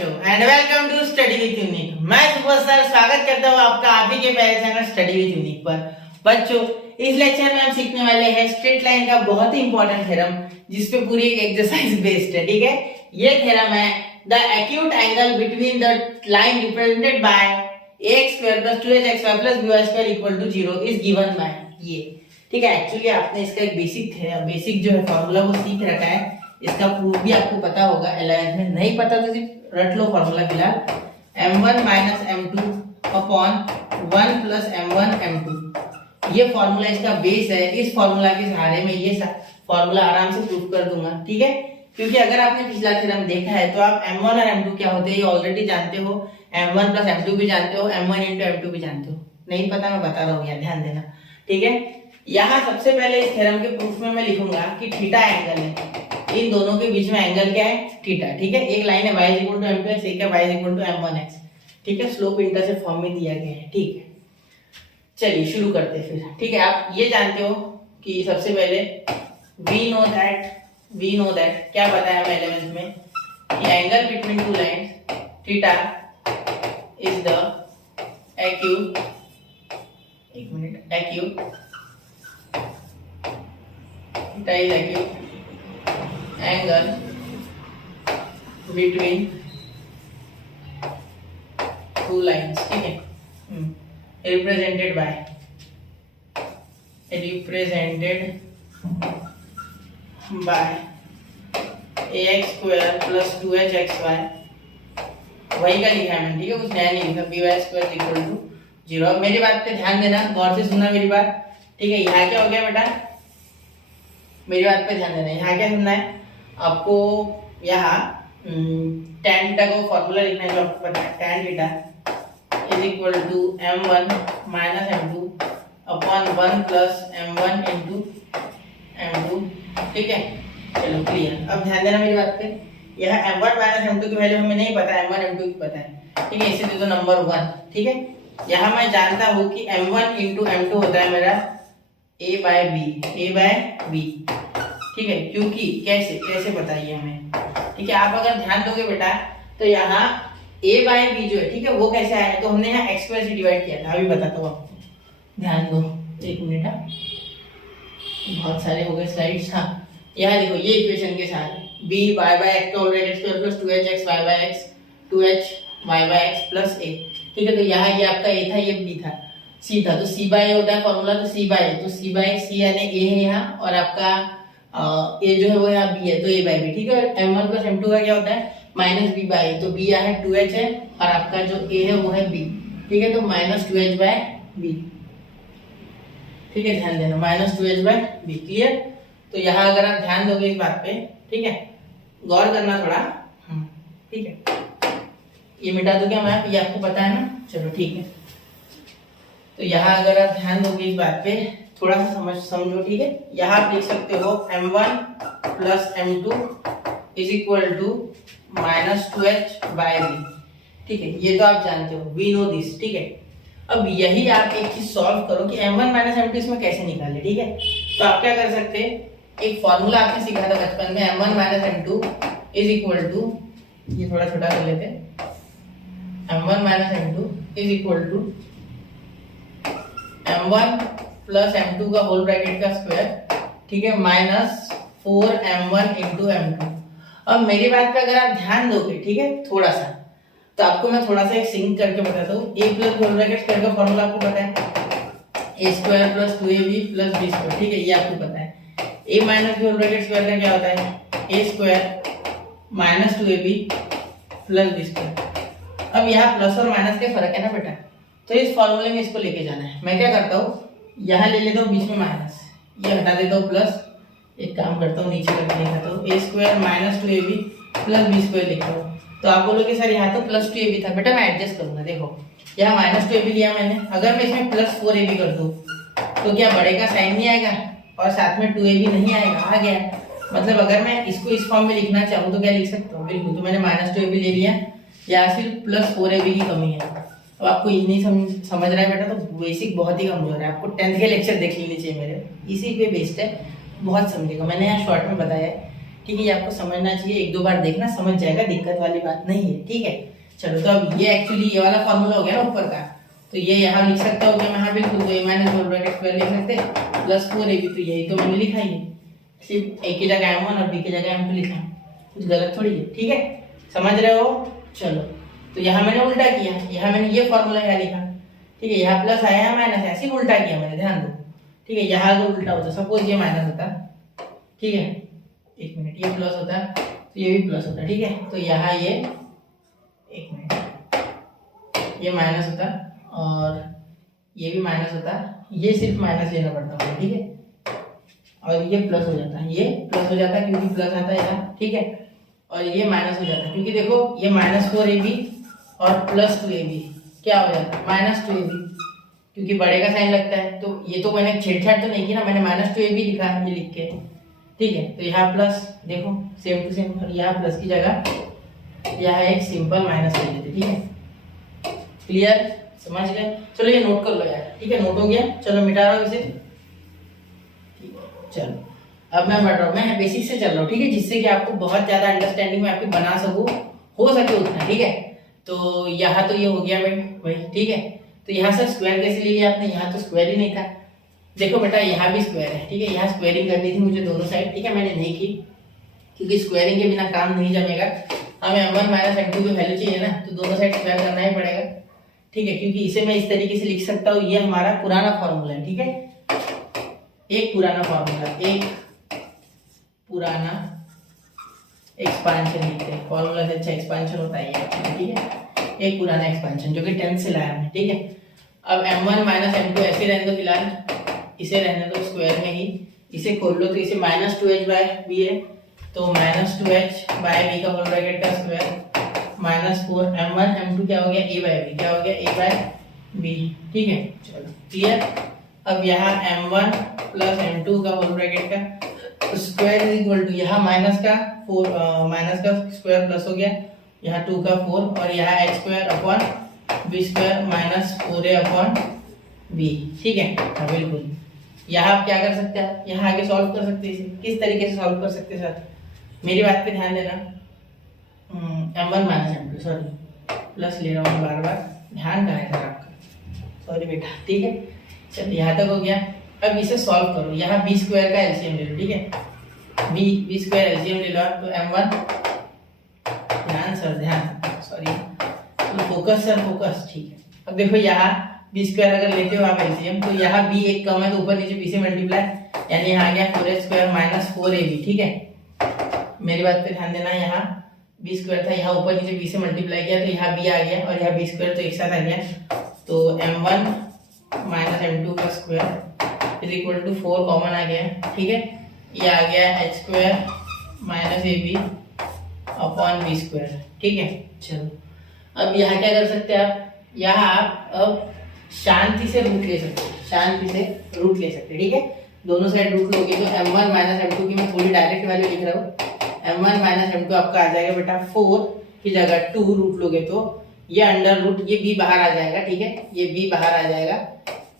बच्चों and welcome to study with Unique. मैं super sir स्वागत करता हूँ आपका आप ही के प्यारे चैनल स्टडी विद यूनिक पर। बच्चों इस लेक्चर में हम सीखने वाले हैं स्ट्रेट लाइन का बहुत ही इंपॉर्टेंट थ्योरम जिसपे पूरी एक एक्सरसाइज बेस्ड है। ठीक है, ये थ्योरम है the acute angle between the line represented by ax² + 2hxy + by² = 0 is given by ये। ठीक है, एक्चुअली आपने इसका एक बेसिक जो है फार्मूला वो सीख रखा है, इसका प्रूफ भी आपको पता होगा 11th में। नहीं पता तो सिर्फ रट लो फार्मूला फिलहाल, m1 - m2 / 1 + m1 m2। ये फार्मूला इसका बेस है। इस फार्मूला के सहारे में ये फार्मूला आराम से प्रूफ कर दूंगा। ठीक है, क्योंकि अगर आपने पिछला थ्योरम देखा है तो आप m1 और m2 क्या होते हैं ये ऑलरेडी जानते हो, m1 + m2 भी जानते हो, m1 × m2 भी जानते हो। नहीं पता मैं बता रहा हूँ, यहाँ ध्यान देना। ठीक है, यहाँ सबसे पहले इस थ्योरम के प्रूफ में मैं लिखूंगा कि थीटा एंगल है, इन दोनों के बीच में एंगल क्या है, थीटा। ठीक है, एक लाइन है y = m2x, एक है y = m1x। ठीक है, स्लोप इंटरसेप्ट फॉर्म में दिया गया है। ठीक है, चलिए शुरू करते हैं फिर। ठीक है, आप ये जानते हो कि सबसे पहले वी नो दैट क्या बताया हमें 11th में कि angle between two lines theta is the acute theta is acute angle between two lines। ठीक है, represented by ax² + 2hxy। वही का लिखा है मैंने। ठीक है, कुछ नया नहीं लिखा। by² = 0। अब मेरी बात पे ध्यान देना, गौर से सुनना मेरी बात। ठीक है, यहाँ क्या हो गया बेटा, मेरी बात पे ध्यान देना। यहाँ क्या सुनना है आपको, यहाँ tan थीटा का फॉर्मूला लिखना है जो आपको पता है। tan theta is equal to m1 - m2 / 1 + m1 × m2। ठीक है, चलो क्लियर। अब ध्यान देना मेरी बात पे, यहाँ m1 - m2 की वैल्यू हमें नहीं पता है, m1 m2 की पता है। ठीक है, इसे दे दो नंबर 1। ठीक है, यहाँ मैं जानता हूँ कि m1 × m2 होता है मेरा a/b। ठीक है, क्योंकि कैसे बताइए हमें। ठीक है, आप अगर ध्यान दोगे बेटा तो यहाँ a/b जो है, ठीक है, वो कैसे आया, तो हमने यहाँ x² से डिवाइड किया था। अभी बताता हूँ आपको, ध्यान दो 1 मिनट। बहुत सारे हो गए स्लाइड्स। हाँ, यहाँ देखो ये इक्वेशन के साथ b/x² + 2hxy/x 2hy/x + a। ठीक है, तो यहाँ ये आपका a था, ये b था, c था, तो c/a होता है फॉर्मूला, तो c/a, तो c/c यानी a है यहाँ, और आपका a जो है वो यहाँ b है, तो a/b। ठीक है, m1 + m2 का क्या होता है -b/a, तो b यहाँ है 2h है, और आपका जो a है वो है b। ठीक है, तो -2h/b। ठीक है, ध्यान देना, -2h/b। क्लियर। तो यहाँ अगर आप ध्यान दोगे इस बात पे, ठीक है, गौर करना थोड़ा। ठीक है, ये मिटा दो क्या मैं, ये आपको पता है ना। चलो ठीक है, तो यहाँ अगर आप ध्यान दोगे इस बात पे, थोड़ा सा समझो। ठीक है, यहाँ आप लिख सकते हो m1 + m2 = -2h/b। ठीक है, ये तो आप जानते हो, वी नो दिस। ठीक है, अब यही आप एक चीज सॉल्व करो कि m1 - m2 इसमें कैसे निकाले। ठीक है, तो आप क्या कर सकते हैं, एक फॉर्मूला आपने सीखा था बचपन में, m1 - m2 = ये थोड़ा छोटा कर लेते हैं, m1 - m2 = m1 + m2 का होल ब्रैकेट का स्क्वायर। ठीक है, -4m1 × m2। अब मेरी बात पे अगर आप ध्यान दोगे, ठीक है, थोड़ा सा, तो आपको मैं थोड़ा सा एक सिंक करके बताता हूँ। a + होल ब्रैकेट स्क्वायर का फॉर्मूला आपको पता है, a² + 2ab + b²। ठीक है, ये आपको पता है। a - b whole bracket square का क्या होता है, a² - 2ab + b²। अब यहाँ प्लस और माइनस के फर्क है ना बेटा, तो इस फॉर्मूले में इसको लेके जाना है। मैं क्या करता हूँ, यहाँ ले लेता हूँ बीच में माइनस, ये हटा देता हूँ प्लस, एक काम करता हूँ नीचे करके लिखता हूँ a² - 2ab + b² लिखता हूँ। तो आप बोलोगे सर यहाँ तो +2ab था। बेटा मैं एडजस्ट करूंगा, देखो यहाँ -2ab लिया मैंने, अगर मैं इसमें +4ab कर दूँ तो क्या बड़े का साइन नहीं आएगा और साथ में 2ab नहीं आएगा, आ गया। मतलब अगर मैं इसको इस फॉर्म में लिखना चाहूँ तो क्या लिख सकता हूँ, बिल्कुल। तो मैंने -2ab ले लिया, या सिर्फ +4ab की कमी है। तो आपको ये नहीं समझ रहा है बेटा, तो बेसिक बहुत ही कमजोर है। आपको 10th के लेक्चर देख लेने चाहिए मेरे, इसी पे बेस्ड है, बहुत समझेगा। मैंने यहाँ शॉर्ट में बताया है ठीक है, ये आपको समझना चाहिए, एक दो बार देखना समझ जाएगा, दिक्कत वाली बात नहीं है। ठीक है, चलो तो अब ये एक्चुअली ये वाला फॉर्मूला हो गया ना ऊपर का, तो ये यहाँ लिख सकता हूँ क्या मैं? हाँ बिल्कुल, तो a minus whole bracket square लिख सकते हैं प्लस 4ab, तो यही तो मैंने लिखा ही है, सिर्फ a की जगह m1 और b की जगह m2 लिखा, कुछ गलत थोड़ी है। ठीक है, समझ रहे हो? चलो तो यहाँ मैंने उल्टा किया, यहाँ मैंने ये फॉर्मूला यहाँ लिखा, ठीक है, यहाँ प्लस आया है माइनस, ऐसे ही उल्टा किया मैंने, ध्यान दो। ठीक है, यहाँ अगर उल्टा होता, सपोज ये माइनस होता, ठीक है, एक मिनट, ये प्लस होता तो ये भी प्लस होता। ठीक है, तो यहाँ ये, एक मिनट, ये माइनस होता और ये भी माइनस होता, ये सिर्फ माइनस लेना पड़ता है। ठीक है, और ये प्लस हो जाता, ये प्लस हो जाता क्योंकि प्लस आता है यहाँ। ठीक है, और ये माइनस हो जाता क्योंकि देखो ये -4ab और +2ab क्या हो जाता है? -2ab, क्योंकि बड़े का साइन लगता है, तो ये तो मैंने छेड़छाड़ तो नहीं की ना, मैंने -2ab लिखा है ये लिख के। ठीक है, तो यहाँ प्लस, देखो सेम टू सेम, और यहाँ प्लस की जगह यहाँ एक सिंपल माइनस ले लेते। ठीक है, क्लियर, समझ गए? चलो ये नोट कर लो यार। ठीक है, नोट हो गया, चलो मिटा रहा हूँ इसे। ठीक है, चलो अब मैं बढ़ रहा हूँ, मैं बेसिक से चल रहा हूँ। ठीक है, जिससे कि आपको बहुत ज्यादा अंडरस्टैंडिंग में आपकी बना सकूँ, हो सके उतना। ठीक है, तो यहाँ तो ये हो गया भाई। ठीक है, तो यहाँ से स्क्वायर कैसे ले लिया आपने? यहाँ तो स्क्वायर ही नहीं था। देखो बेटा यहाँ भी स्क्वायर है। ठीक है, यहाँ स्क्वायरिंग करनी थी मुझे दोनों साइड। ठीक है, मैंने नहीं की क्योंकि स्क्वायरिंग के बिना काम नहीं जमेगा, हमें m1 माइनस m2 की वैल्यू चाहिए ना, तो दोनों साइड स्क्वायर करना ही पड़ेगा। ठीक है, क्योंकि इसे मैं इस तरीके से लिख सकता हूँ, ये हमारा पुराना फॉर्मूला है। ठीक है, एक पुराना फॉर्मूला, एक पुराना एक्सपांशन लिखते हैं, फॉर्मूला से अच्छा एक्सपांशन होता है। ठीक है, एक पुराना एक्सपांशन जो कि 10 से लाया है। ठीक है, अब m1 माइनस m2 ऐसे रहने दो, फिलहाल इसे रहने दो स्क्वायर में ही, इसे खोल लो तो इसे -2h बाय b है, तो -2h बाय b का होल ब्रैकेट का स्क्वायर -4 m1 m2 क्या हो गया? a बाय b, क्या हो गया? a by b। ठीक है, चलो क्लियर। अब यहाँ m1 प्लस m2 का होल ब्रैकेट का स्क्वायर इज इक्वल टू, यहाँ माइनस का स्क्वायर प्लस हो गया, यहाँ 2 का 4 और यहाँ h square upon b square minus 4a upon b। ठीक है, हाँ बिल्कुल। यहाँ आप क्या कर सकते हैं? यहाँ आगे सॉल्व कर सकते हैं। इसे किस तरीके से सॉल्व कर सकते हैं सर? मेरी बात पे ध्यान देना। m1 minus m2, sorry plus ले रहा हूँ बार बार, ध्यान कहाँ है सर आपका? सॉरी बेटा। ठीक है, चलिए यहाँ तक हो गया। अब इसे सॉल्व करो, यहाँ b स्क्वायर का एलसीएम ले लो। ठीक है, b स्क्वायर एलसीएम ले लो, तो m1, ध्यान सर ध्यान, सॉरी तो फोकस सर फोकस। ठीक है, अब देखो यहाँ b स्क्वायर अगर लेते हो आप एलसीएम, तो यहाँ b एक कम है तो ऊपर नीचे b से मल्टीप्लाई, यानी यहाँ आ गया 4h स्क्वायर माइनस 4ab। ठीक है, मेरी बात पे ध्यान देना, यहाँ b स्क्वायर था, यहाँ ऊपर नीचे b से मल्टीप्लाई किया तो यहाँ b आ गया और यहाँ b स्क्वायर तो एक साथ आ गया, तो m1 माइनस m2 का square is equal to 4 common आ गया। ठीक है, ये आ गया h square minus ab upon b square. ठीक है, चलो अब यहाँ क्या कर सकते हैं आप? यहाँ आप अब शांति से रूट ले सकते हैं, शांति से रूट ले सकते हैं। ठीक है, दोनों साइड रूट लोगे तो m1 माइनस m2 की मैं थोड़ी डायरेक्ट वैल्यू लिख रहा हूँ, m1 माइनस m2 आपका आ जाएगा बेटा 4 की जगह 2 रूट लोगे तो ये अंडर रूट, ये b बाहर आ जाएगा। ठीक है, ये b बाहर आ जाएगा,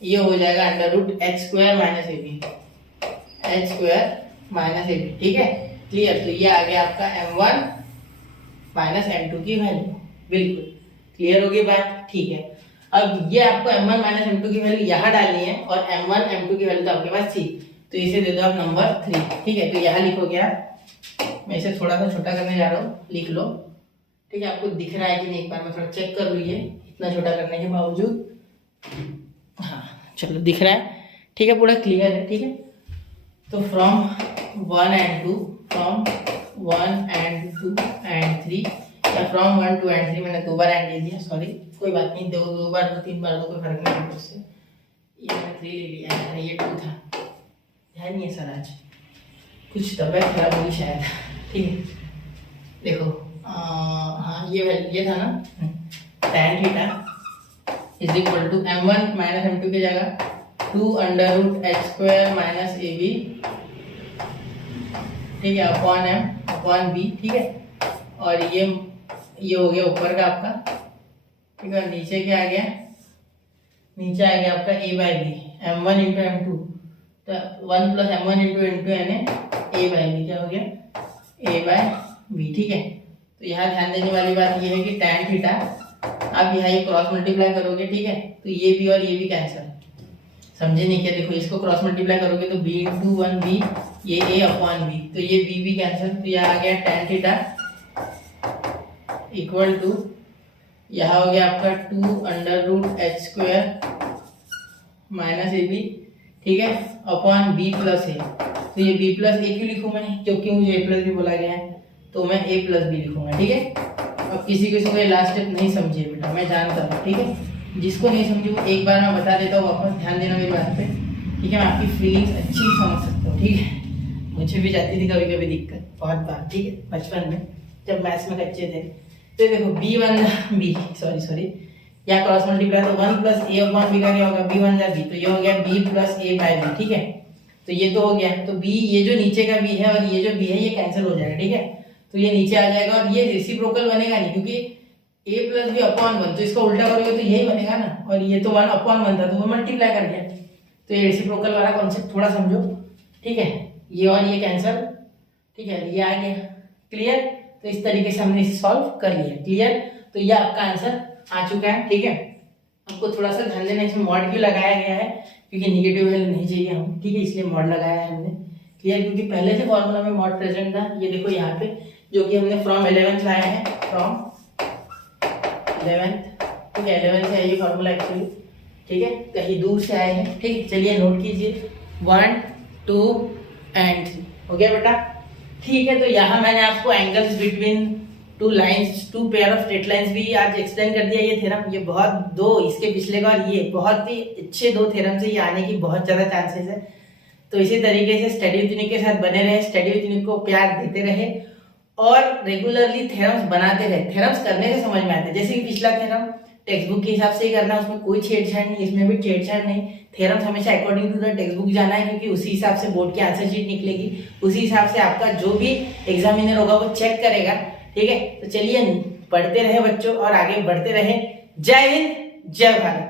ये हो जाएगा under root h square minus ab, h square minus ab। ठीक है, क्लियर। तो ये आ गया आपका m1 माइनस m2 की वैल्यू, बिल्कुल क्लियर होगी बात। ठीक है, अब ये आपको m1 माइनस m2 की वैल्यू यहाँ डालनी है और m1 m2 की वैल्यू तो आपके पास थी, तो इसे दे दो आप नंबर 3। ठीक है, तो यहाँ लिखोगे आप, मैं इसे थोड़ा सा छोटा करने जा रहा हूँ, लिख लो। ठीक है, आपको दिख रहा है कि नहीं एक बार मैं थोड़ा चेक कर लीजिए, इतना छोटा करने के बावजूद। हाँ चलो दिख रहा है। ठीक है, पूरा क्लियर है। ठीक है, तो from 1 and 2, from 1 and 2 and 3, या फ्रॉम 1 2 and 3, मैंने 2 बार एंड ले दिया, सॉरी कोई बात नहीं, 2 बार तो 3 बार तो कोई फर्क नहीं पड़ता उससे। ये मैंने 3 ले लिया है, ये 2 था, ध्यान नहीं है सर आज कुछ तबीयत खराब हुई शायद। ठीक है, देखो हाँ ये था ना, tan theta is equal to m1 minus m2 की जगह 2 under root h square minus ab, ठीक है, अपॉन m अपॉन b। ठीक है, और ये हो गया ऊपर का आपका। ठीक है, नीचे क्या आ गया? नीचे आ गया आपका a by B, m1 into m2, तो 1 प्लस m1 इंटू m2 यानी a बाई बी क्या हो गया? ए बाय बी, ठीक है। तो यहाँ ध्यान देने वाली बात ये है कि tan थीटा आप यहाँ ये क्रॉस मल्टीप्लाई करोगे, ठीक है, तो ये बी और ये भी कैंसिल, समझे नहीं क्या? देखो इसको क्रॉस मल्टीप्लाई करोगे तो b इंटू 1b, ये a अपॉन b, तो ये b भी कैंसिल, तो यहाँ आ गया tan थीटा इक्वल टू, यहाँ हो गया आपका 2 under root H square minus A B, ठीक है, अपॉन b प्लस ए। तो ये b प्लस ए क्यों लिखूँ मैं, क्योंकि मुझे a प्लस बी बोला गया है, तो मैं a प्लस बी लिखूंगा, ठीक है। अब किसी को ये लास्ट स्टेप नहीं समझिए बेटा, मैं जानता हूँ, ठीक है। जिसको नहीं समझे वो एक बार मैं बता देता हूँ, वापस ध्यान देना मेरी बात पे, ठीक है। मैं आपकी फीलिंग्स अच्छी समझ सकता हूँ, ठीक है। मुझे भी जाती थी कभी कभी दिक्कत, बहुत बार, ठीक है, बचपन में जब मैथ्स में कच्चे थे। तो देखो b सॉरी या क्रॉस मल्टीप्लाई, तो 1 प्लस ए अपॉन बी का क्या होगा, b1 जा b, तो ये हो गया b प्लस ए बाय बी, ठीक है। तो ये तो हो गया, तो b, ये जो नीचे का b है और ये जो b है ये कैंसिल हो जाएगा, ठीक है। तो ये नीचे आ जाएगा और ये रेसिप्रोकल बनेगा नहीं, क्योंकि a प्लस बी अपॉन 1, तो इसको उल्टा करोगे तो यही बनेगा ना, और ये तो 1 अपॉन 1 था तो वो मल्टीप्लाई कर दिया। तो ये रेसिप्रोकल वाला कॉन्सेप्ट थोड़ा समझो, ठीक है। ये और ये कैंसिल, ठीक है, ये आ गया, क्लियर। तो इस तरीके से हमने इसे सॉल्व कर लिया, क्लियर। तो ये आपका आंसर आ चुका है, ठीक है। आपको थोड़ा सा ध्यान देना, इसमें मॉड क्यों लगाया गया है, क्योंकि निगेटिव वैल्यू नहीं चाहिए हमें, ठीक है, इसलिए मॉड लगाया है हमने, क्लियर। क्योंकि पहले से फॉर्मूला में मॉड प्रेजेंट था, ये देखो यहाँ पे, जो कि हमने फ्रॉम 11th लाया है, फ्रॉम 11th, ठीक है, 11th से है ये फॉर्मूला एक्चुअली, ठीक है, कहीं दूर से आए हैं, ठीक है। चलिए नोट कीजिए, 1 2 एंड 3 हो गया बेटा, ठीक है। तो यहाँ मैंने आपको angles between two lines, two pair of straight lines भी आज एक्सप्लेन कर दिया। ये थ्योरम, ये बहुत दो इसके पिछले का और ये बहुत ही अच्छे दो थ्योरम से ये आने की बहुत ज्यादा चांसेस है। तो इसी तरीके से स्टडी विद यूनिक के साथ बने रहे, स्टडी विद यूनिक को प्यार देते रहे और रेगुलरली थ्योरम्स बनाते रहे। थ्योरम्स करने से समझ में आते हैं, जैसे कि पिछला थ्योरम टेक्स्ट बुक के हिसाब से ही करना है, उसमें कोई छेड़छाड़ नहीं, इसमें भी छेड़छाड़ नहीं। थ्योरम्स हमेशा according to the textbook जाना है, क्योंकि उसी हिसाब से बोर्ड की आंसर शीट निकलेगी, उसी हिसाब से आपका जो भी एग्जामिनर होगा वो चेक करेगा, ठीक है। तो चलिए पढ़ते रहे बच्चों और आगे बढ़ते रहे। जय हिंद, जय भारत।